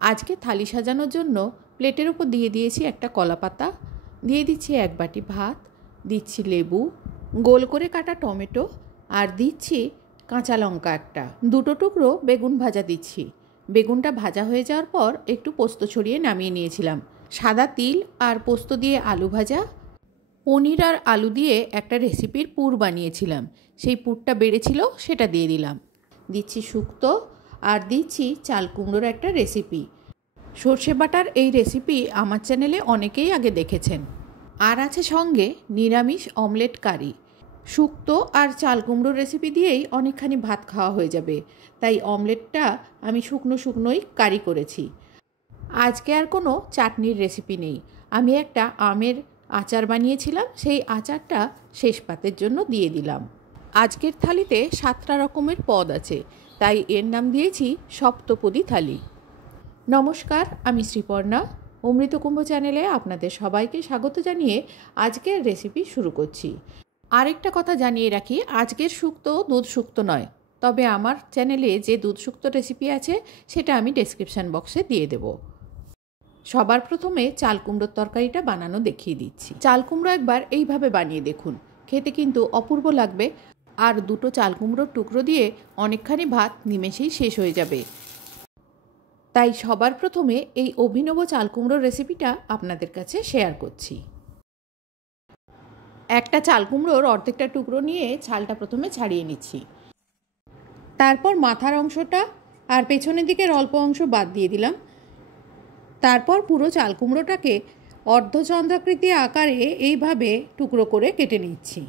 আজকে থালি সাজানোর জন্য প্লেটের উপর দিয়ে দিয়েছি একটা কলা পাতা, দিয়ে দিচ্ছি 1 বাটি ভাত, দিচ্ছি লেবু, গোল করে কাটা টমেটো, আর দিচ্ছি কাঁচা লঙ্কা একটা, 2 টুকরো বেগুন ভাজা দিচ্ছি। বেগুনটা ভাজা হয়ে যাওয়ার পর একটু পোস্ত ছড়িয়ে নামিয়ে নিয়েছিলাম। সাদা তিল আর পোস্ত দিয়ে আলু ভাজা, পনির আর আলু দিয়ে একটা রেসিপির পুর বানিয়েছিলাম, সেই পুরটা বেড়েছিল সেটা দিয়ে দিলাম। দিচ্ছি শুক্তো আর দিচ্ছি চাল কুমড়োর একটা রেসিপি। সর্ষে বাটার এই রেসিপি আমার চ্যানেলে অনেকেই আগে দেখেছেন। আর আছে সঙ্গে নিরামিষ অমলেট কারি। শুক্তো আর চাল কুমড়োর রেসিপি দিয়েই অনেকখানি ভাত খাওয়া হয়ে যাবে, তাই অমলেটটা আমি শুকনোই কারি করেছি। আজকে আর কোনো চাটনির রেসিপি নেই। আমি একটা আমের আচার বানিয়েছিলাম, সেই আচারটা শেষ পাতের জন্য দিয়ে দিলাম। আজকের থালিতে 7টা রকমের পদ আছে, তাই এর নাম দিয়েছি সপ্তপদী থালি। নমস্কার, আমি শ্রীপর্ণা। অমৃতকুম্ভ চ্যানেলে আপনাদের সবাইকে স্বাগত জানিয়ে আজকের রেসিপি শুরু করছি। আরেকটা কথা জানিয়ে রাখি, আজকের শুক্তো দুধ শুক্তো নয়, তবে আমার চ্যানেলে যে দুধ শুক্তো রেসিপি আছে সেটা আমি ডেসক্রিপশান বক্সে দিয়ে দেব। সবার প্রথমে চাল কুমড়োর তরকারিটা বানানো দেখিয়ে দিচ্ছি। চাল কুমড়ো একবার এইভাবে বানিয়ে দেখুন, খেতে কিন্তু অপূর্ব লাগবে। আর 2টো চাল কুমড়োর টুকরো দিয়ে অনেকখানি ভাত নিমেষেই শেষ হয়ে যাবে। তাই সবার প্রথমে এই অভিনব চাল কুমড়োর রেসিপিটা আপনাদের কাছে শেয়ার করছি। একটা চাল কুমড়োর অর্ধেকটা টুকরো নিয়ে ছালটা প্রথমে ছাড়িয়ে নিচ্ছি। তারপর মাথার অংশটা আর পেছনের দিকের অল্প অংশ বাদ দিয়ে দিলাম। তারপর পুরো চাল কুমড়োটাকে অর্ধচন্দ্রাকৃতি আকারে এইভাবে টুকরো করে কেটে নিচ্ছি।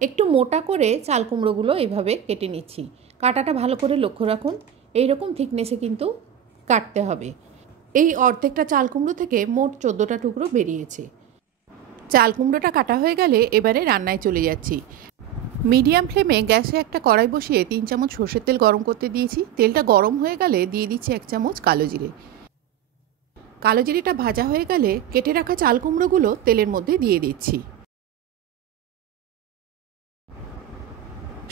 একটু মোটা করে চাল কুমড়োগুলো এইভাবে কেটে নিচ্ছি। কাটাটা ভালো করে লক্ষ্য রাখুন, এইরকম থিকনেসে কিন্তু কাটতে হবে। এই অর্ধেকটা চাল কুমড়ো থেকে মোট 14টা টুকরো বেরিয়েছে। চাল কুমড়োটা কাটা হয়ে গেলে এবারে রান্নায় চলে যাচ্ছি। মিডিয়াম ফ্লেমে গ্যাসে একটা কড়াই বসিয়ে 3 চামচ সর্ষের তেল গরম করতে দিয়েছি। তেলটা গরম হয়ে গেলে দিয়ে দিচ্ছি 1 চামচ কালো জিরে। কালো জিরেটা ভাজা হয়ে গেলে কেটে রাখা চাল কুমড়োগুলো তেলের মধ্যে দিয়ে দিচ্ছি।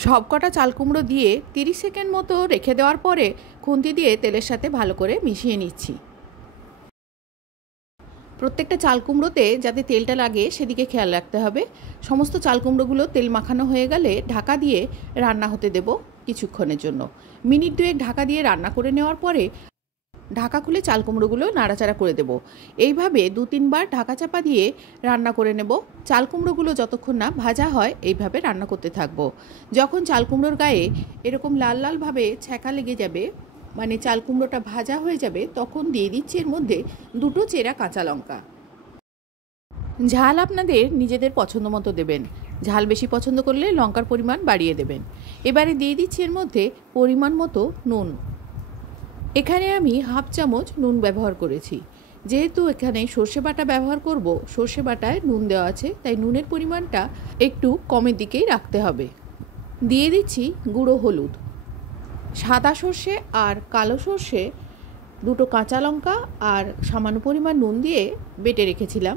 সবকটা চাল কুমড়ো দিয়ে 30 সেকেন্ড মতো রেখে দেওয়ার পরে খুন্তি দিয়ে তেলের সাথে ভালো করে মিশিয়ে নিচ্ছি। প্রত্যেকটা চাল কুমড়োতে যাতে তেলটা লাগে সেদিকে খেয়াল রাখতে হবে। সমস্ত চাল কুমড়োগুলো তেল মাখানো হয়ে গেলে ঢাকা দিয়ে রান্না হতে দেব কিছুক্ষণের জন্য। মিনিট 2 ঢাকা দিয়ে রান্না করে নেওয়ার পরে ঢাকা খুলে চাল কুমড়োগুলো নাড়াচাড়া করে দেব। এইভাবে 2-3 বার ঢাকা চাপা দিয়ে রান্না করে নেব। চাল কুমড়োগুলো যতক্ষণ না ভাজা হয় এইভাবে রান্না করতে থাকবো। যখন চাল কুমড়োর গায়ে এরকম লাল লালভাবে ছ্যাঁকা লেগে যাবে, মানে চাল কুমড়োটা ভাজা হয়ে যাবে, তখন দিয়ে দিচ্ছি এর মধ্যে 2টো চেরা কাঁচা লঙ্কা। ঝাল আপনাদের নিজেদের পছন্দ মতো দেবেন। ঝাল বেশি পছন্দ করলে লঙ্কার পরিমাণ বাড়িয়ে দেবেন। এবারে দিয়ে দিচ্ছি এর মধ্যে পরিমাণ মতো নুন। এখানে আমি 1/2 চামচ নুন ব্যবহার করেছি। যেহেতু এখানে সর্ষে বাটা ব্যবহার করব, সর্ষে বাটায় নুন দেওয়া আছে, তাই নুনের পরিমাণটা একটু কমের দিকেই রাখতে হবে। দিয়ে দিচ্ছি গুঁড়ো হলুদ। সাদা সর্ষে আর কালো সর্ষে, 2টো কাঁচা লঙ্কা আর সামান্য পরিমাণ নুন দিয়ে বেটে রেখেছিলাম,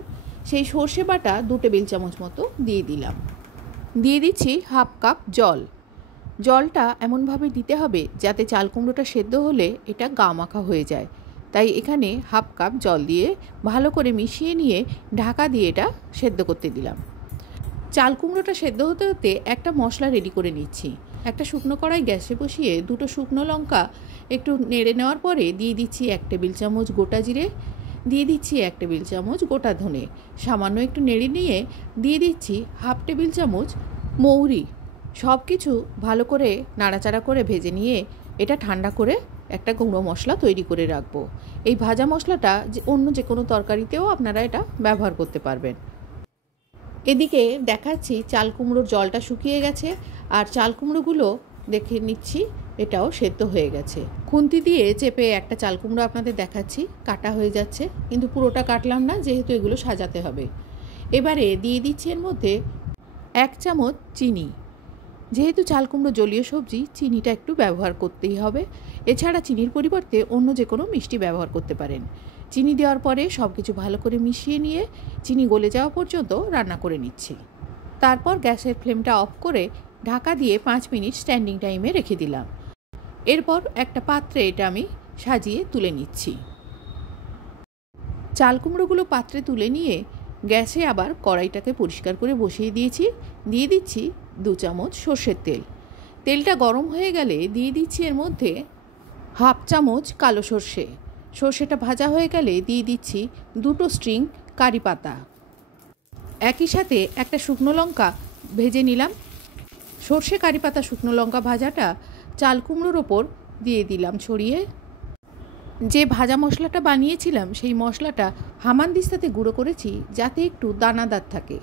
সেই সর্ষে বাটা 2 টেবিল চামচ মতো দিয়ে দিলাম। দিয়ে দিচ্ছি 1/2 কাপ জল। জলটা এমনভাবে দিতে হবে যাতে চাল কুমড়োটা সেদ্ধ হলে এটা গা মাখা হয়ে যায়, তাই এখানে 1/2 কাপ জল দিয়ে ভালো করে মিশিয়ে নিয়ে ঢাকা দিয়ে এটা সেদ্ধ করতে দিলাম। চাল কুমড়োটা সেদ্ধ হতে হতে একটা মশলা রেডি করে নিচ্ছি। একটা শুকনো কড়াই গ্যাসে বসিয়ে 2টো শুকনো লঙ্কা একটু নেড়ে নেওয়ার পরে দিয়ে দিচ্ছি 1 টেবিল চামচ গোটা জিরে, দিয়ে দিচ্ছি 1 টেবিল চামচ গোটা ধনে, সামান্য একটু নেড়ে নিয়ে দিয়ে দিচ্ছি 1/2 টেবিল চামচ মৌরি। সব কিছু ভালো করে নাড়াচাড়া করে ভেজে নিয়ে এটা ঠান্ডা করে একটা গুঁড়ো মশলা তৈরি করে রাখবো। এই ভাজা মশলাটা অন্য যে কোনো তরকারিতেও আপনারা এটা ব্যবহার করতে পারবেন। এদিকে দেখাচ্ছি চাল কুমড়োর জলটা শুকিয়ে গেছে, আর চাল কুমড়োগুলো দেখে নিচ্ছি এটাও সেদ্ধ হয়ে গেছে। খুন্তি দিয়ে চেপে একটা চাল কুমড়ো আপনাদের দেখাচ্ছি, কাটা হয়ে যাচ্ছে, কিন্তু পুরোটা কাটলাম না যেহেতু এগুলো সাজাতে হবে। এবারে দিয়ে দিচ্ছি এর মধ্যে 1 চামচ চিনি। যেহেতু চাল কুমড়ো জলীয় সবজি, চিনিটা একটু ব্যবহার করতেই হবে। এছাড়া চিনির পরিবর্তে অন্য যে কোনো মিষ্টি ব্যবহার করতে পারেন। চিনি দেওয়ার পরে সব কিছু ভালো করে মিশিয়ে নিয়ে চিনি গলে যাওয়া পর্যন্ত রান্না করে নিচ্ছি। তারপর গ্যাসের ফ্লেমটা অফ করে ঢাকা দিয়ে 5 মিনিট স্ট্যান্ডিং টাইমে রেখে দিলাম। এরপর একটা পাত্রে এটা আমি সাজিয়ে তুলে নিচ্ছি। চাল কুমড়োগুলো পাত্রে তুলে নিয়ে গ্যাসে আবার কড়াইটাকে পরিষ্কার করে বসিয়ে দিয়েছি। দিয়ে দিচ্ছি 2 চামচ সর্ষের তেল। তেলটা গরম হয়ে গেলে দিয়ে দিচ্ছি এর মধ্যে 1/2 চামচ কালো সর্ষে। সর্ষেটা ভাজা হয়ে গেলে দিয়ে দিচ্ছি 2টো স্ট্রিং কারি পাতা। একই সাথে একটা শুকনো লঙ্কা ভেজে নিলাম। সর্ষে কারি পাতা শুকনো লঙ্কা ভাজাটা চাল কুমড়োর ওপর দিয়ে দিলাম ছড়িয়ে। যে ভাজা মশলাটা বানিয়েছিলাম সেই মশলাটা হামানদিস্তাতে গুঁড়ো করেছি যাতে একটু দানাদার থাকে।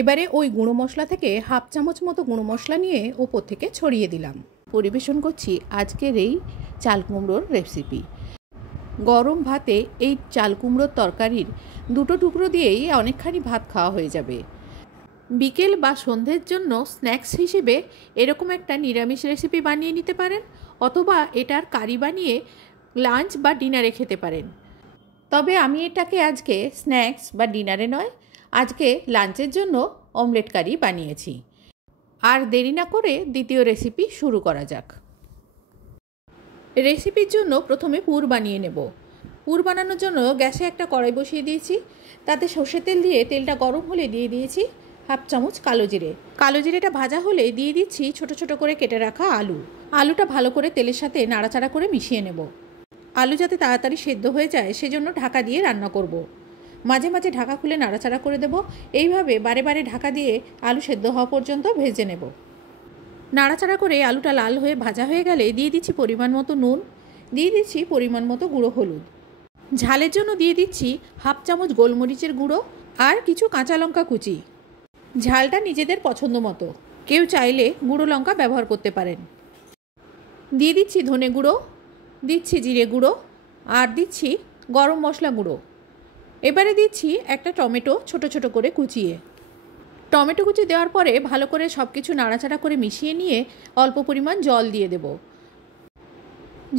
এবারে ওই গুঁড়ো মশলা থেকে 1/2 চামচ মতো গুঁড়ো মশলা নিয়ে ওপর থেকে ছড়িয়ে দিলাম। পরিবেশন করছি আজকের এই চাল কুমড়োর রেসিপি। গরম ভাতে এই চাল কুমড়োর তরকারির 2টো টুকরো দিয়েই অনেকখানি ভাত খাওয়া হয়ে যাবে। বিকেল বা সন্ধ্যের জন্য স্ন্যাক্স হিসেবে এরকম একটা নিরামিষ রেসিপি বানিয়ে নিতে পারেন, অথবা এটার কারি বানিয়ে লাঞ্চ বা ডিনারে খেতে পারেন। তবে আমি এটাকে আজকে স্ন্যাক্স বা ডিনারে নয়, আজকে লাঞ্চের জন্য অমলেট কারি বানিয়েছি। আর দেরি না করে দ্বিতীয় রেসিপি শুরু করা যাক। রেসিপির জন্য প্রথমে পুর বানিয়ে নেব। পুর বানানোর জন্য গ্যাসে একটা কড়াই বসিয়ে দিয়েছি। তাতে সর্ষের তেল দিয়ে তেলটা গরম হলে দিয়ে দিয়েছি 1/2 চামচ কালো জিরে। কালো জিরেটা ভাজা হলে দিয়ে দিচ্ছি ছোট ছোট করে কেটে রাখা আলু। আলুটা ভালো করে তেলের সাথে নাড়াচাড়া করে মিশিয়ে নেব। আলু যাতে তাড়াতাড়ি সেদ্ধ হয়ে যায় সেজন্য ঢাকা দিয়ে রান্না করব। মাঝে মাঝে ঢাকা খুলে নাড়াচাড়া করে দেব। এইভাবে বারে বারে ঢাকা দিয়ে আলু সেদ্ধ হওয়া পর্যন্ত ভেজে নেব। নাড়াচাড়া করে আলুটা লাল হয়ে ভাজা হয়ে গেলে দিয়ে দিচ্ছি পরিমাণ মতো নুন, দিয়ে দিচ্ছি পরিমাণ মতো গুঁড়ো হলুদ। ঝালের জন্য দিয়ে দিচ্ছি 1/2 চামচ গোলমরিচের গুঁড়ো আর কিছু কাঁচা লঙ্কা কুচি। ঝালটা নিজেদের পছন্দ মতো, কেউ চাইলে গুঁড়ো লঙ্কা ব্যবহার করতে পারেন। দিয়ে দিচ্ছি ধনে গুঁড়ো, দিচ্ছি জিরে গুঁড়ো আর দিচ্ছি গরম মশলা গুঁড়ো। এবারে দিচ্ছি একটা টমেটো ছোট ছোট করে কুচিয়ে। টমেটো কুচি দেওয়ার পরে ভালো করে সব কিছু নাড়াচাড়া করে মিশিয়ে নিয়ে অল্প পরিমাণ জল দিয়ে দেব।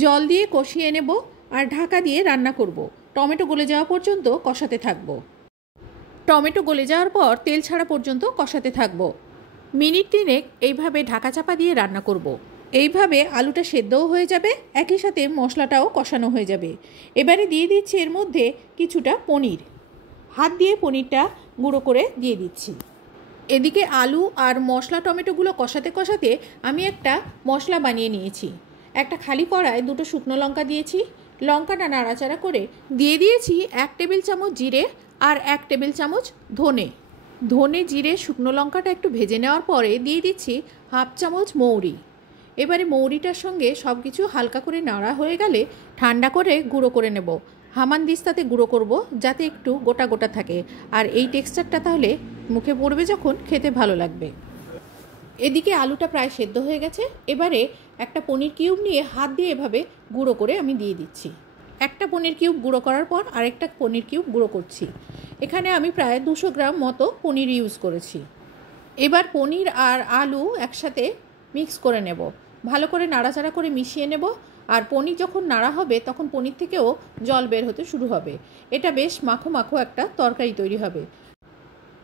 জল দিয়ে কষিয়ে নেব আর ঢাকা দিয়ে রান্না করব। টমেটো গলে যাওয়া পর্যন্ত কষাতে থাকব। টমেটো গলে যাওয়ার পর তেল ছাড়া পর্যন্ত কষাতে থাকব। মিনিট 3 এইভাবে ঢাকা চাপা দিয়ে রান্না করব। এইভাবে আলুটা সেদ্ধও হয়ে যাবে, একই সাথে মশলাটাও কষানো হয়ে যাবে। এবারে দিয়ে দিচ্ছি এর মধ্যে কিছুটা পনির। হাত দিয়ে পনিরটা গুঁড়ো করে দিয়ে দিচ্ছি। এদিকে আলু আর মশলা টমেটোগুলো কষাতে কষাতে আমি একটা মশলা বানিয়ে নিয়েছি। একটা খালি কড়ায় 2টো শুকনো লঙ্কা দিয়েছি। লঙ্কাটা নাড়াচাড়া করে দিয়ে দিয়েছি 1 টেবিল চামচ জিরে আর 1 টেবিল চামচ ধনে। ধনে জিরে শুকনো লঙ্কাটা একটু ভেজে নেওয়ার পরে দিয়ে দিচ্ছি 1/2 চামচ মৌরি। এবারে মৌরিটার সঙ্গে সব কিছু হালকা করে নাড়া হয়ে গেলে ঠান্ডা করে গুঁড়ো করে নেব। হামানদিস্তাতে গুঁড়ো করব যাতে একটু গোটা গোটা থাকে, আর এই টেক্সচারটা তাহলে মুখে পড়বে যখন খেতে ভালো লাগবে। এদিকে আলুটা প্রায় সেদ্ধ হয়ে গেছে। এবারে একটা পনির কিউব নিয়ে হাত দিয়ে এভাবে গুঁড়ো করে আমি দিয়ে দিচ্ছি। একটা পনির কিউব গুঁড়ো করার পর আরেকটা পনির কিউব গুঁড়ো করছি। এখানে আমি প্রায় 200 গ্রাম মতো পনির ইউজ করেছি। এবার পনির আর আলু একসাথে মিক্স করে নেব। ভালো করে নাড়াচাড়া করে মিশিয়ে নেব। আর পনির যখন নাড়া হবে তখন পনির থেকেও জল বের হতে শুরু হবে। এটা বেশ মাখো মাখো একটা তরকারি তৈরি হবে।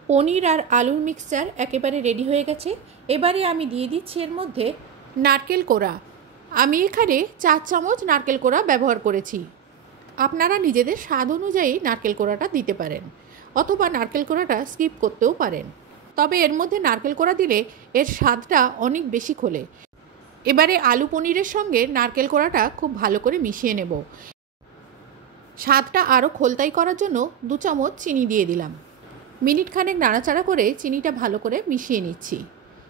পনির আর আলুর মিক্সচার একেবারে রেডি হয়ে গেছে। এবারে আমি দিয়ে দিচ্ছি এর মধ্যে নারকেল কোড়া। আমি এখানে 4 চামচ নারকেল কোড়া ব্যবহার করেছি। আপনারা নিজেদের স্বাদ অনুযায়ী নারকেল কোড়াটা দিতে পারেন, অথবা নারকেল কোড়াটা স্কিপ করতেও পারেন। তবে এর মধ্যে নারকেল কোড়া দিলে এর স্বাদটা অনেক বেশি খোলে। এবারে আলু পনিরের সঙ্গে নারকেল কোড়াটা খুব ভালো করে মিশিয়ে নেব। স্বাদটা আরও খোলতাই করার জন্য 2 চামচ চিনি দিয়ে দিলাম। মিনিট খানেক নাড়াচাড়া করে চিনিটা ভালো করে মিশিয়ে নিচ্ছি।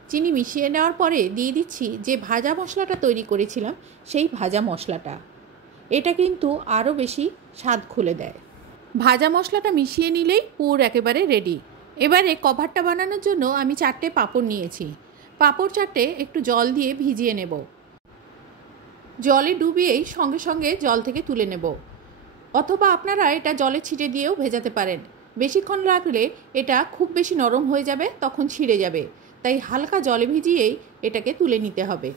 চিনি মিশিয়ে নেওয়ার পরে দিয়ে দিচ্ছি যে ভাজা মশলাটা তৈরি করেছিলাম সেই ভাজা মশলাটা। এটা কিন্তু আরও বেশি স্বাদ খুলে দেয়। ভাজা মশলাটা মিশিয়ে নিলেই পুর একেবারে রেডি। এবারে কভারটা বানানোর জন্য আমি 4টে পাঁপড় নিয়েছি। পাঁপড় 4টে একটু জল দিয়ে ভিজিয়ে নেব। জলে ডুবিয়েই সঙ্গে সঙ্গে জল থেকে তুলে নেব, অথবা আপনারা এটা জলে ছিটে দিয়েও ভেজাতে পারেন। বেশিক্ষণ রাখলে এটা খুব বেশি নরম হয়ে যাবে, তখন ছিঁড়ে যাবে। তাই হালকা জলে ভিজিয়েই এটাকে তুলে নিতে হবে।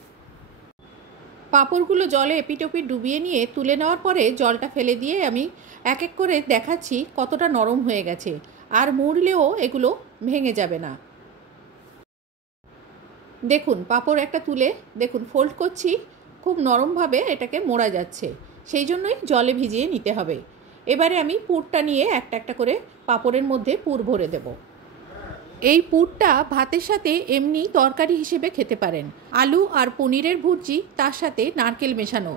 পাঁপড়গুলো জলে এপিটোপিট ডুবিয়ে নিয়ে তুলে নেওয়ার পরে জলটা ফেলে দিয়ে আমি এক এক করে দেখাচ্ছি কতটা নরম হয়ে গেছে, আর মুড়লেও এগুলো ভেঙে যাবে না। দেখুন পাঁপড় একটা তুলে দেখুন ফোল্ড করছি, খুব নরমভাবে এটাকে মোড়া যাচ্ছে, সেই জন্যই জলে ভিজিয়ে নিতে হবে। এবারে আমি পুরটা নিয়ে একটা একটা করে পাঁপড়ের মধ্যে পুর ভরে দেব। এই পুরটা ভাতের সাথে এমনি তরকারি হিসেবে খেতে পারেন। আলু আর পনিরের ভুর্জি, তার সাথে নারকেল মেশানো।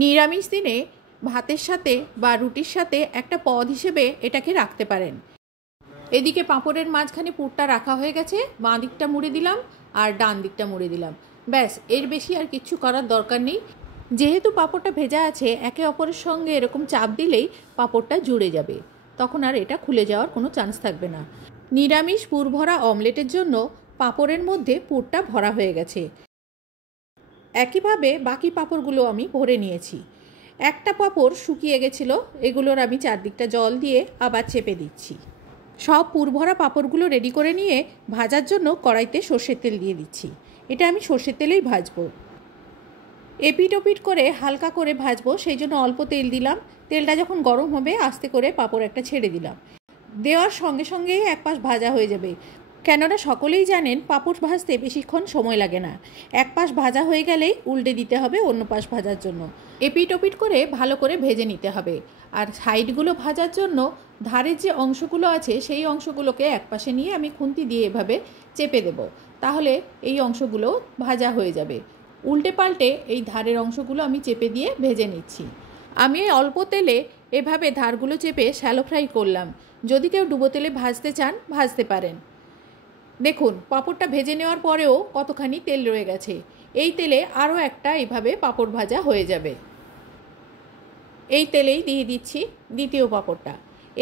নিরামিষ দিনে ভাতের সাথে বা রুটির সাথে একটা পদ হিসেবে এটাকে রাখতে পারেন। এদিকে পাঁপড়ের মাঝখানে পুরটা রাখা হয়ে গেছে, বাঁ দিকটা মুড়ে দিলাম আর ডান দিকটা মুড়ে দিলাম। ব্যাস, এর বেশি আর কিচ্ছু করার দরকার নেই। যেহেতু পাঁপড়টা ভেজা আছে, একে অপরের সঙ্গে এরকম চাপ দিলেই পাঁপড়টা জুড়ে যাবে, তখন আর এটা খুলে যাওয়ার কোনো চান্স থাকবে না। নিরামিষ পুর ভরা অমলেটের জন্য পাঁপড়ের মধ্যে পুরটা ভরা হয়ে গেছে। একইভাবে বাকি পাঁপড়গুলো আমি ভরে নিয়েছি। একটা পাঁপড় শুকিয়ে গেছিলো, এগুলোর আমি চারদিকটা জল দিয়ে আবার চেপে দিচ্ছি। সব পুর ভরা পাঁপড়গুলো রেডি করে নিয়ে ভাজার জন্য কড়াইতে সর্ষের তেল দিয়ে দিচ্ছি। এটা আমি সর্ষের তেলেই ভাজবো। এপিট ওপিট করে হালকা করে ভাজবো, সেই জন্য অল্প তেল দিলাম। তেলটা যখন গরম হবে আস্তে করে পাঁপড় একটা ছেড়ে দিলাম। দেওয়ার সঙ্গে সঙ্গেই এক পাশ ভাজা হয়ে যাবে, কেননা সকলেই জানেন পাঁপড় ভাজতে বেশিক্ষণ সময় লাগে না। এক পাশ ভাজা হয়ে গেলেই উল্টে দিতে হবে অন্য পাশ ভাজার জন্য। এপিট ওপিট করে ভালো করে ভেজে নিতে হবে। আর সাইডগুলো ভাজার জন্য ধারের যে অংশগুলো আছে সেই অংশগুলোকে এক পাশে নিয়ে আমি খুন্তি দিয়ে এভাবে চেপে দেব, তাহলে এই অংশগুলো ভাজা হয়ে যাবে। উল্টে পাল্টে এই ধারের অংশগুলো আমি চেপে দিয়ে ভেজে নিচ্ছি। আমি অল্প তেলে এভাবে ধারগুলো চেপে শ্যালো ফ্রাই করলাম। যদি কেউ ডুবো তেলে ভাজতে চান ভাজতে পারেন। দেখুন, পাঁপড়টা ভেজে নেওয়ার পরেও কতখানি তেল রয়ে গেছে। এই তেলে আরও একটা এইভাবে পাঁপড় ভাজা হয়ে যাবে। এই তেলেই দিয়ে দিচ্ছি দ্বিতীয় পাঁপড়টা।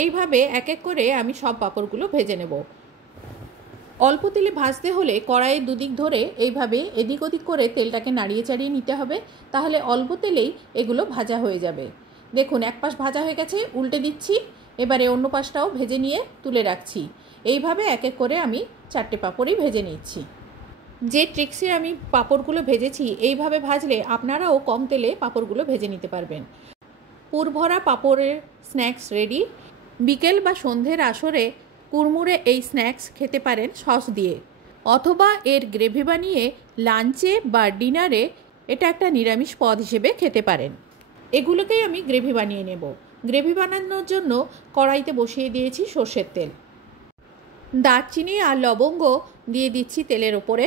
এইভাবে এক এক করে আমি সব পাঁপড়গুলো ভেজে নেব। অল্প তেলে ভাজতে হলে কড়াইয়ের দুদিক ধরে এইভাবে এদিক ওদিক করে তেলটাকে নাড়িয়ে চাড়িয়ে নিতে হবে, তাহলে অল্প তেলেই এগুলো ভাজা হয়ে যাবে। দেখুন, এক পাশ ভাজা হয়ে গেছে, উল্টে দিচ্ছি। এবারে অন্য পাশটাও ভেজে নিয়ে তুলে রাখছি। এইভাবে এক এক করে আমি 4টে পাঁপড়ই ভেজে নিচ্ছি। যে ট্রিক্সে আমি পাঁপড়গুলো ভেজেছি, এইভাবে ভাজলে আপনারাও কম তেলে পাঁপড়গুলো ভেজে নিতে পারবেন। পুর ভরা পাঁপড়ের স্ন্যাক্স রেডি। বিকেল বা সন্ধ্যের আসরে কুড়মুড়ে এই স্ন্যাক্স খেতে পারেন সস দিয়ে, অথবা এর গ্রেভি বানিয়ে লাঞ্চে বা ডিনারে এটা একটা নিরামিষ পদ হিসেবে খেতে পারেন। এগুলোকেই আমি গ্রেভি বানিয়ে নেব। গ্রেভি বানানোর জন্য কড়াইতে বসিয়ে দিয়েছি সর্ষের তেল। দারচিনি আর লবঙ্গ দিয়ে দিচ্ছি তেলের ওপরে।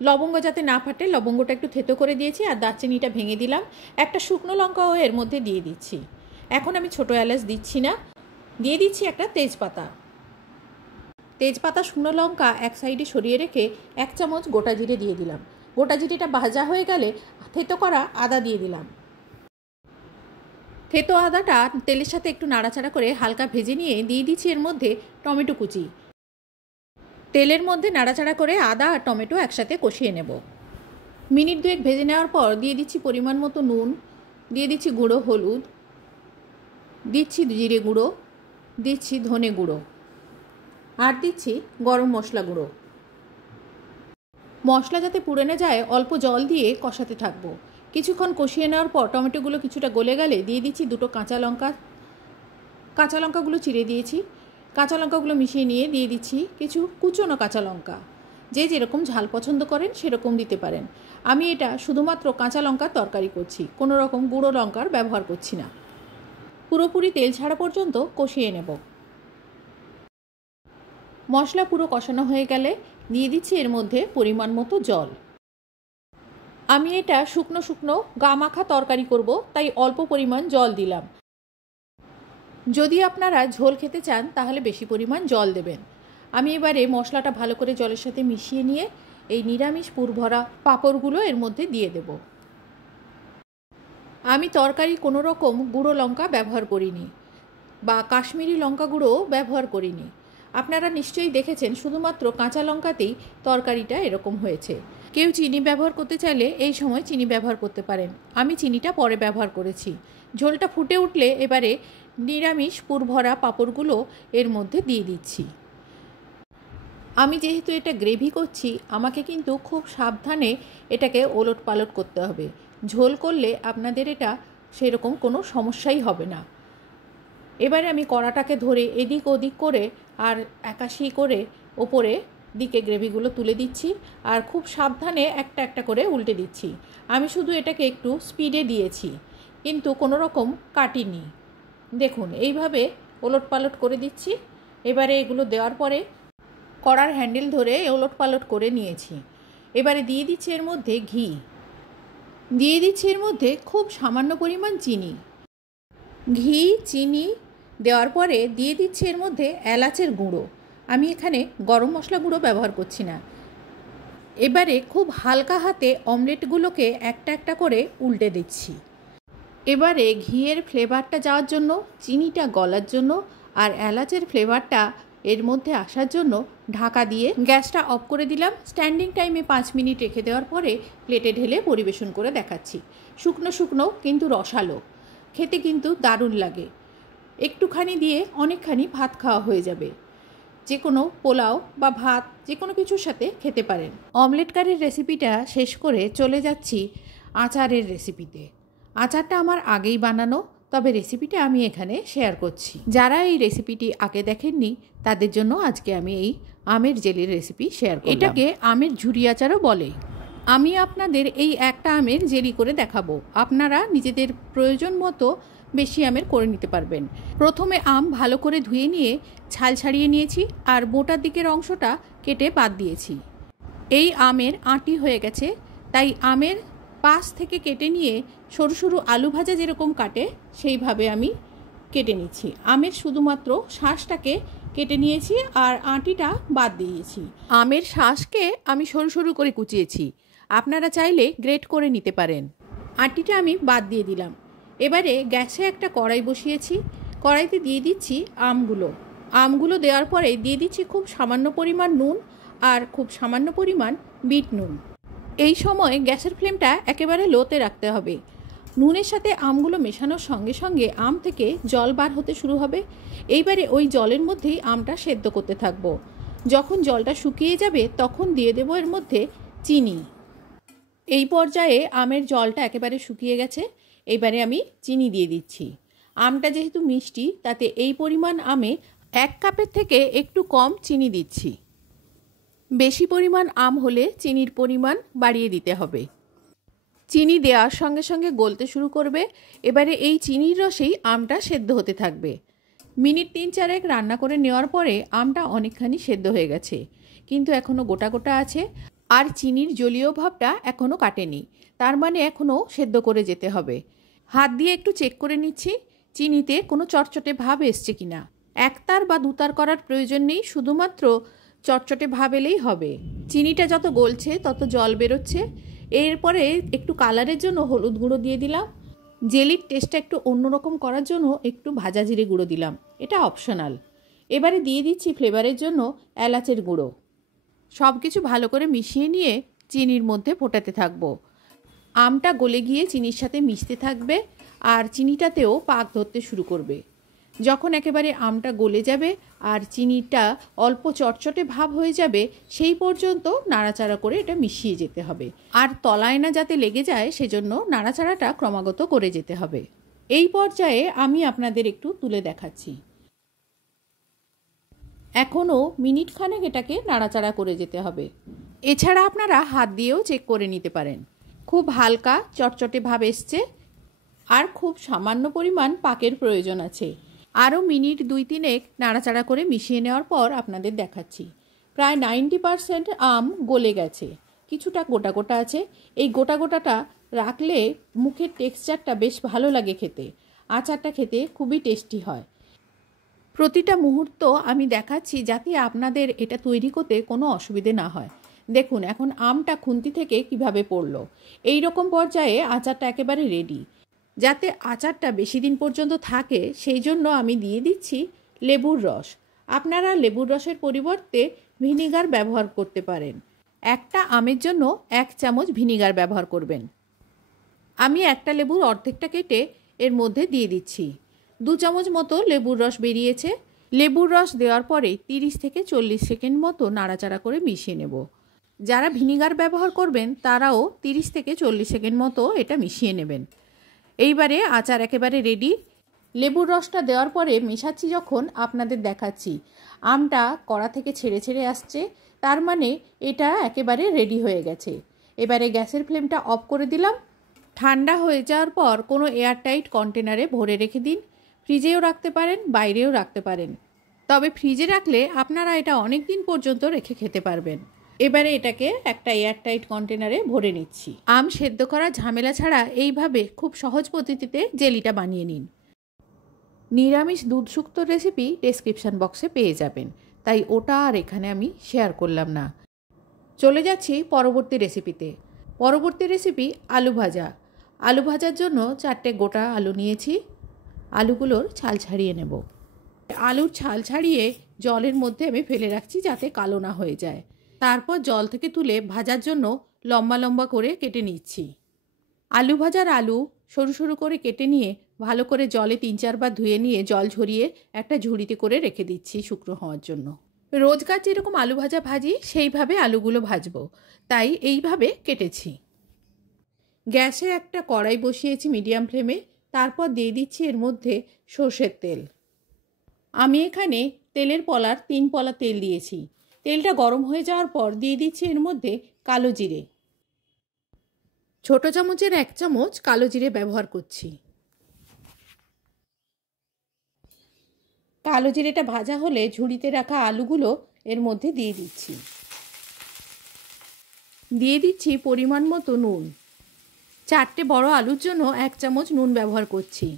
লবঙ্গ যাতে না ফাটে লবঙ্গটা একটু থেতো করে দিয়েছি, আর দারচিনিটা ভেঙে দিলাম। একটা শুকনো লঙ্কাও এর মধ্যে দিয়ে দিচ্ছি। এখন আমি ছোটো এলাচ দিচ্ছি না, দিয়ে দিচ্ছি একটা তেজপাতা। তেজপাতা, শুকনো লঙ্কা এক সাইডে সরিয়ে রেখে 1 চামচ গোটা জিরে দিয়ে দিলাম। গোটা জিরেটা ভাজা হয়ে গেলে থেতো করা আদা দিয়ে দিলাম। থেতো আদাটা তেলের সাথে একটু নাড়াচাড়া করে হালকা ভেজে নিয়ে দিয়ে দিচ্ছি এর মধ্যে টমেটো কুচি। তেলের মধ্যে নাড়াচাড়া করে আদা আর টমেটো একসাথে কষিয়ে নেব। মিনিট 2 ভেজে নেওয়ার পর দিয়ে দিচ্ছি পরিমাণ মতো নুন, দিয়ে দিচ্ছি গুঁড়ো হলুদ, দিচ্ছি জিরে গুঁড়ো, দিচ্ছি ধনে গুঁড়ো, আর দিচ্ছি গরম মশলা গুঁড়ো। মশলা যাতে পুড়ে না যায় অল্প জল দিয়ে কষাতে থাকবো। কিছুক্ষণ কষিয়ে নেওয়ার পর টমেটোগুলো কিছুটা গলে গেলে দিয়ে দিচ্ছি 2টো কাঁচা লঙ্কা। কাঁচা লঙ্কাগুলো চিড়ে দিয়েছি। কাঁচা লঙ্কাগুলো মিশিয়ে নিয়ে দিয়ে দিচ্ছি কিছু কুচনো কাঁচা লঙ্কা। যে যেরকম ঝাল পছন্দ করেন সেরকম দিতে পারেন। আমি এটা শুধুমাত্র কাঁচা লঙ্কার তরকারি করছি, কোনো রকম গুঁড়ো লঙ্কার ব্যবহার করছি না। পুরোপুরি তেল ছাড়া পর্যন্ত কষিয়ে নেব। মশলা পুরো কষানো হয়ে গেলে দিয়ে দিচ্ছি এর মধ্যে পরিমাণ মতো জল। আমি এটা শুকনো শুকনো গা মাখা তরকারি করব, তাই অল্প পরিমাণ জল দিলাম। যদি আপনারা ঝোল খেতে চান তাহলে বেশি পরিমাণ জল দেবেন। আমি এবারে মশলাটা ভালো করে জলের সাথে মিশিয়ে নিয়ে এই নিরামিষ পুর ভরা পাঁপড়গুলো এর মধ্যে দিয়ে দেব। আমি তরকারি কোনো রকম গুঁড়ো লঙ্কা ব্যবহার করিনি বা কাশ্মীরি লঙ্কা গুঁড়ো ব্যবহার করিনি। আপনারা নিশ্চয়ই দেখেছেন শুধুমাত্র কাঁচা লঙ্কাতেই তরকারিটা এরকম হয়েছে। কেউ চিনি ব্যবহার করতে চাইলে এই সময় চিনি ব্যবহার করতে পারেন। আমি চিনিটা পরে ব্যবহার করেছি। ঝোলটা ফুটে উঠলে এবারে নিরামিষ পুর ভরা পাঁপড়গুলো এর মধ্যে দিয়ে দিচ্ছি। আমি যেহেতু এটা গ্রেভি করছি, আমাকে কিন্তু খুব সাবধানে এটাকে ওলট পালট করতে হবে। ঝোল করলে আপনাদের এটা সেরকম কোনো সমস্যাই হবে না। এবারে আমি কড়াটাকে ধরে এদিক ওদিক করে আর একাশি করে ওপরে দিকে গ্রেভিগুলো তুলে দিচ্ছি, আর খুব সাবধানে একটা একটা করে উল্টে দিচ্ছি। আমি শুধু এটাকে একটু স্পিডে দিয়েছি, কিন্তু কোনো রকম কাটিনি। দেখুন এইভাবে ওলট পালট করে দিচ্ছি। এবারে এগুলো দেওয়ার পরে কড়ার হ্যান্ডেল ধরে ওলট পালট করে নিয়েছি। এবারে দিয়ে দিচ্ছি এর মধ্যে ঘি, দিয়ে দিচ্ছি এর মধ্যে খুব সামান্য পরিমাণ চিনি। ঘি চিনি দেওয়ার পরে দিয়ে দিচ্ছি এর মধ্যে এলাচের গুঁড়ো। আমি এখানে গরম মশলা গুঁড়ো ব্যবহার করছি না। এবারে খুব হালকা হাতে অমলেটগুলোকে একটা একটা করে উল্টে দিচ্ছি। এবারে ঘিয়ের ফ্লেভারটা যাওয়ার জন্য, চিনিটা গলার জন্য আর এলাচের ফ্লেভারটা এর মধ্যে আসার জন্য ঢাকা দিয়ে গ্যাসটা অফ করে দিলাম। স্ট্যান্ডিং টাইমে 5 মিনিট রেখে দেওয়ার পরে প্লেটে ঢেলে পরিবেশন করে দেখাচ্ছি। শুকনো শুকনো কিন্তু রসালো, খেতে কিন্তু দারুণ লাগে। একটুখানি দিয়ে অনেকখানি ভাত খাওয়া হয়ে যাবে। যে কোনো পোলাও বা ভাত যে কোনো কিছুর সাথে খেতে পারেন। অমলেট কারির রেসিপিটা শেষ করে চলে যাচ্ছি আচারের রেসিপিতে। আচারটা আমার আগেই বানানো, তবে রেসিপিটা আমি এখানে শেয়ার করছি। যারা এই রেসিপিটি আগে দেখেননি তাদের জন্য আজকে আমি এই আমের জেলির রেসিপি শেয়ার করলাম। এটাকে আমের ঝুরি আচারও বলে। আমি আপনাদের এই একটা আমের জেলি করে দেখাবো। আপনারা নিজেদের প্রয়োজন মতো বেশি আমের করে নিতে পারবেন। প্রথমে আম ভালো করে ধুয়ে নিয়ে ছাল ছাড়িয়ে নিয়েছি আর বোটার দিকের অংশটা কেটে বাদ দিয়েছি। এই আমের আঁটি হয়ে গেছে, তাই আমের পাশ থেকে কেটে নিয়ে সরু সরু আলু ভাজা যেরকম কাটে সেইভাবে আমি কেটে নিচ্ছি। আমের শুধুমাত্র শাঁসটাকে কেটে নিয়েছি আর আঁটিটা বাদ দিয়েছি। আমের শাঁসকে আমি সরু সরু করে কুচিয়েছি, আপনারা চাইলে গ্রেট করে নিতে পারেন। আঁটিটা আমি বাদ দিয়ে দিলাম। এবারে গ্যাসে একটা কড়াই বসিয়েছি। কড়াইতে দিয়ে দিচ্ছি আমগুলো দেওয়ার পরে দিয়ে দিচ্ছি খুব সামান্য পরিমাণ নুন আর খুব সামান্য পরিমাণ বিট নুন। এই সময় গ্যাসের ফ্লেমটা একেবারে লোতে রাখতে হবে। নুনের সাথে আমগুলো মেশানোর সঙ্গে সঙ্গে আম থেকে জল বার হতে শুরু হবে। এইবারে ওই জলের মধ্যেই আমটা সেদ্ধ করতে থাকবো। যখন জলটা শুকিয়ে যাবে তখন দিয়ে দেবো এর মধ্যে চিনি। এই পর্যায়ে আমের জলটা একেবারে শুকিয়ে গেছে। এবারে আমি চিনি দিয়ে দিচ্ছি। আমটা যেহেতু মিষ্টি, তাতে এই পরিমাণ আমে 1 কাপের থেকে একটু কম চিনি দিচ্ছি। বেশি পরিমাণ আম হলে চিনির পরিমাণ বাড়িয়ে দিতে হবে। চিনি দেওয়ার সঙ্গে সঙ্গে গলতে শুরু করবে। এবারে এই চিনির রসেই আমটা সেদ্ধ হতে থাকবে। মিনিট 3-4 রান্না করে নেওয়ার পরে আমটা অনেকখানি সেদ্ধ হয়ে গেছে, কিন্তু এখনও গোটা গোটা আছে আর চিনির জলীয় ভাবটা এখনও কাটেনি। তার মানে এখনও সেদ্ধ করে যেতে হবে। হাত দিয়ে একটু চেক করে নিচ্ছি চিনিতে কোনো চটচটে ভাব এসছে কিনা। 1 তার বা 2 তার করার প্রয়োজন নেই, শুধুমাত্র চটচটে ভাব এলেই হবে। চিনিটা যত গলছে তত জল বেরোচ্ছে। এরপরে একটু কালারের জন্য হলুদ গুঁড়ো দিয়ে দিলাম। জেলির টেস্টটা একটু অন্যরকম করার জন্য একটু ভাজা জিরে গুঁড়ো দিলাম, এটা অপশনাল। এবারে দিয়ে দিচ্ছি ফ্লেভারের জন্য এলাচের গুঁড়ো। সব কিছু ভালো করে মিশিয়ে নিয়ে চিনির মধ্যে ফোটাতে থাকবো। আমটা গলে গিয়ে চিনির সাথে মিশতে থাকবে আর চিনিটাতেও পাক ধরতে শুরু করবে। যখন একেবারে আমটা গলে যাবে আর চিনিটা অল্প চটচটে ভাব হয়ে যাবে, সেই পর্যন্ত নাড়াচাড়া করে এটা মিশিয়ে যেতে হবে। আর তলায় না যাতে লেগে যায় সেজন্য নাড়াচাড়াটা ক্রমাগত করে যেতে হবে। এই পর্যায়ে আমি আপনাদের একটু তুলে দেখাচ্ছি। এখনও মিনিট খানেক এটাকে নাড়াচাড়া করে যেতে হবে। এছাড়া আপনারা হাত দিয়েও চেক করে নিতে পারেন। খুব হালকা চটচটে ভাব এসছে আর খুব সামান্য পরিমাণ পাকের প্রয়োজন আছে। আরও মিনিট 2-3 নাড়াচাড়া করে মিশিয়ে নেওয়ার পর আপনাদের দেখাচ্ছি। প্রায় 90% আম গলে গেছে, কিছুটা গোটা গোটা আছে। এই গোটা গোটাটা রাখলে মুখের টেক্সচারটা বেশ ভালো লাগে খেতে। আচারটা খেতে খুবই টেস্টি হয়। প্রতিটা মুহূর্ত আমি দেখাচ্ছি যাতে আপনাদের এটা তৈরি করতে কোনো অসুবিধে না হয়। দেখুন এখন আমটা খুন্তি থেকে কিভাবে পড়লো। এই রকম পর্যায়ে আচারটা একেবারে রেডি। যাতে আচারটা বেশি দিন পর্যন্ত থাকে সেই জন্য আমি দিয়ে দিচ্ছি লেবুর রস। আপনারা লেবুর রসের পরিবর্তে ভিনিগার ব্যবহার করতে পারেন। একটা আমের জন্য 1 চামচ ভিনিগার ব্যবহার করবেন। আমি একটা লেবুর অর্ধেকটা কেটে এর মধ্যে দিয়ে দিচ্ছি। 2 চামচ মতো লেবুর রস বেরিয়েছে। লেবুর রস দেওয়ার পরে 30 থেকে 40 সেকেন্ড মতো নাড়াচাড়া করে মিশিয়ে নেব। যারা ভিনিগার ব্যবহার করবেন তারাও 30 থেকে 40 সেকেন্ড মতো এটা মিশিয়ে নেবেন। এইবারে আচার একেবারে রেডি। লেবুর রসটা দেওয়ার পরে মেশাচ্ছি যখন আপনাদের দেখাচ্ছি আমটা কড়া থেকে ছেড়ে ছেড়ে আসছে, তার মানে এটা একেবারে রেডি হয়ে গেছে। এবারে গ্যাসের ফ্লেমটা অফ করে দিলাম। ঠান্ডা হয়ে যাওয়ার পর কোনো এয়ারটাইট কন্টেনারে ভরে রেখে দিন। ফ্রিজেও রাখতে পারেন, বাইরেও রাখতে পারেন। তবে ফ্রিজে রাখলে আপনারা এটা অনেক দিন পর্যন্ত রেখে খেতে পারবেন। এবারে এটাকে একটা এয়ারটাইট কন্টেনারে ভরে নিচ্ছি। আম সেদ্ধ করা ঝামেলা ছাড়া এইভাবে খুব সহজ পদ্ধতিতে জেলিটা বানিয়ে নিন। নিরামিষ দুধ শুক্তোর রেসিপি ডেসক্রিপশান বক্সে পেয়ে যাবেন, তাই ওটা আর এখানে আমি শেয়ার করলাম না। চলে যাচ্ছি পরবর্তী রেসিপিতে। পরবর্তী রেসিপি আলু ভাজা। আলু ভাজার জন্য 4টে গোটা আলু নিয়েছি। আলুগুলোর ছাল ছাড়িয়ে নেব। আলুর ছাল ছাড়িয়ে জলের মধ্যে আমি ফেলে রাখছি যাতে কালো না হয়ে যায়। তারপর জল থেকে তুলে ভাজার জন্য লম্বা লম্বা করে কেটে নিচ্ছি। আলু ভাজার আলু সরু সরু করে কেটে নিয়ে ভালো করে জলে 3-4 বার ধুয়ে নিয়ে জল ঝরিয়ে একটা ঝুড়িতে করে রেখে দিচ্ছি শুকনো হওয়ার জন্য। রোজকার যেরকম আলু ভাজা ভাজি সেইভাবে আলুগুলো ভাজবো, তাই এইভাবে কেটেছি। গ্যাসে একটা কড়াই বসিয়েছি মিডিয়াম ফ্লেমে। তারপর দিয়ে দিচ্ছি এর মধ্যে সর্ষের তেল। আমি এখানে তেলের পলার 3 পলা তেল দিয়েছি। তেলটা গরম হয়ে যাওয়ার পর দিয়ে দিচ্ছি এর মধ্যে কালো জিরে। ছোট চামচের 1 চামচ কালো জিরে ব্যবহার করছি। কালো জিরেটা ভাজা হলে ঝুড়িতে রাখা আলুগুলো এর মধ্যে দিয়ে দিচ্ছি। দিয়ে দিচ্ছি পরিমাণ মতো নুন। 4টে বড় আলুর জন্য 1 চামচ নুন ব্যবহার করছি।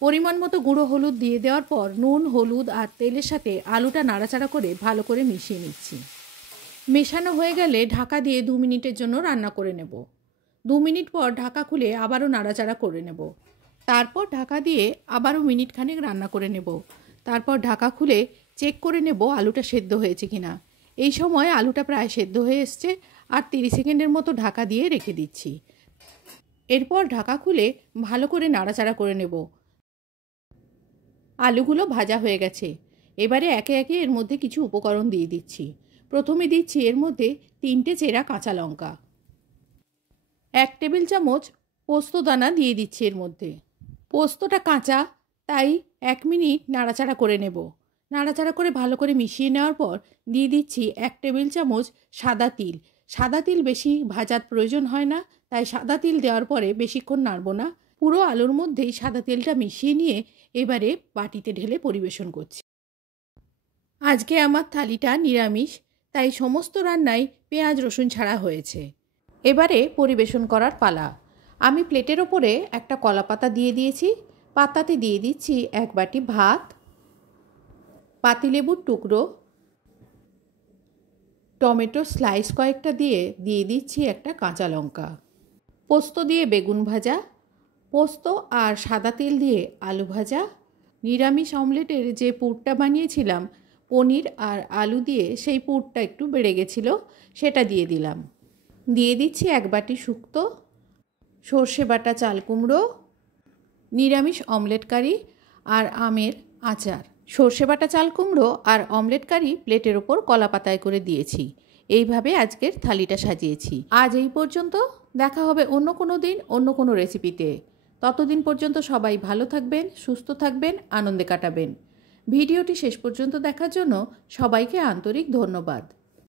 পরিমাণ মতো গুঁড়ো হলুদ দিয়ে দেওয়ার পর নুন, হলুদ আর তেলের সাথে আলুটা নাড়াচাড়া করে ভালো করে মিশিয়ে নিচ্ছি। মেশানো হয়ে গেলে ঢাকা দিয়ে 2 মিনিটের জন্য রান্না করে নেব। 2 মিনিট পর ঢাকা খুলে আবারও নাড়াচাড়া করে নেব। তারপর ঢাকা দিয়ে আবারও মিনিট খানেক রান্না করে নেব। তারপর ঢাকা খুলে চেক করে নেব আলুটা সেদ্ধ হয়েছে কিনা। এই সময় আলুটা প্রায় সেদ্ধ হয়ে এসছে আর 30 সেকেন্ডের মতো ঢাকা দিয়ে রেখে দিচ্ছি। এরপর ঢাকা খুলে ভালো করে নাড়াচাড়া করে নেব। আলুগুলো ভাজা হয়ে গেছে। এবারে একে একে এর মধ্যে কিছু উপকরণ দিয়ে দিচ্ছি। প্রথমে দিচ্ছি এর মধ্যে 3টে চেরা কাঁচা লঙ্কা। 1 টেবিল চামচ পোস্ত দানা দিয়ে দিচ্ছি এর মধ্যে। পোস্তটা কাঁচা, তাই 1 মিনিট নাড়াচাড়া করে নেব। নাড়াচাড়া করে ভালো করে মিশিয়ে নেওয়ার পর দিয়ে দিচ্ছি 1 টেবিল চামচ সাদা তিল। সাদা তিল বেশি ভাজার প্রয়োজন হয় না, তাই সাদা তিল দেওয়ার পরে বেশিক্ষণ নাড়ব না। পুরো আলুর মধ্যেই সাদা তেলটা মিশিয়ে নিয়ে এবারে বাটিতে ঢেলে পরিবেশন করছি। আজকে আমার থালিটা নিরামিষ, তাই সমস্ত রান্নাই পেঁয়াজ রসুন ছাড়া হয়েছে। এবারে পরিবেশন করার পালা। আমি প্লেটের ওপরে একটা কলা পাতা দিয়ে দিয়েছি। পাতাতে দিয়ে দিচ্ছি 1 বাটি ভাত, পাতিলেবুর টুকরো, টমেটো স্লাইস কয়েকটা দিয়ে দিচ্ছি একটা কাঁচা লঙ্কা, পোস্ত দিয়ে বেগুন ভাজা, পোস্ত আর সাদা তেল দিয়ে আলু ভাজা, নিরামিষ অমলেটের যে পুরটা বানিয়েছিলাম পনির আর আলু দিয়ে, সেই পুরটা একটু বেড়ে গেছিলো, সেটা দিয়ে দিলাম। দিয়ে দিচ্ছি 1 বাটি শুক্তো, সর্ষে বাটা চাল কুমড়ো, নিরামিষ অমলেট কারি আর আমের আচার। সর্ষে বাটা চাল কুমড়ো আর অমলেট কারি প্লেটের ওপর কলা পাতায় করে দিয়েছি। এইভাবে আজকের থালিটা সাজিয়েছি। আজ এই পর্যন্ত। দেখা হবে অন্য কোনো দিন অন্য কোনো রেসিপিতে। ততদিন পর্যন্ত সবাই ভালো থাকবেন, সুস্থ থাকবেন, আনন্দে কাটাবেন। ভিডিওটি শেষ পর্যন্ত দেখার জন্য সবাইকে আন্তরিক ধন্যবাদ।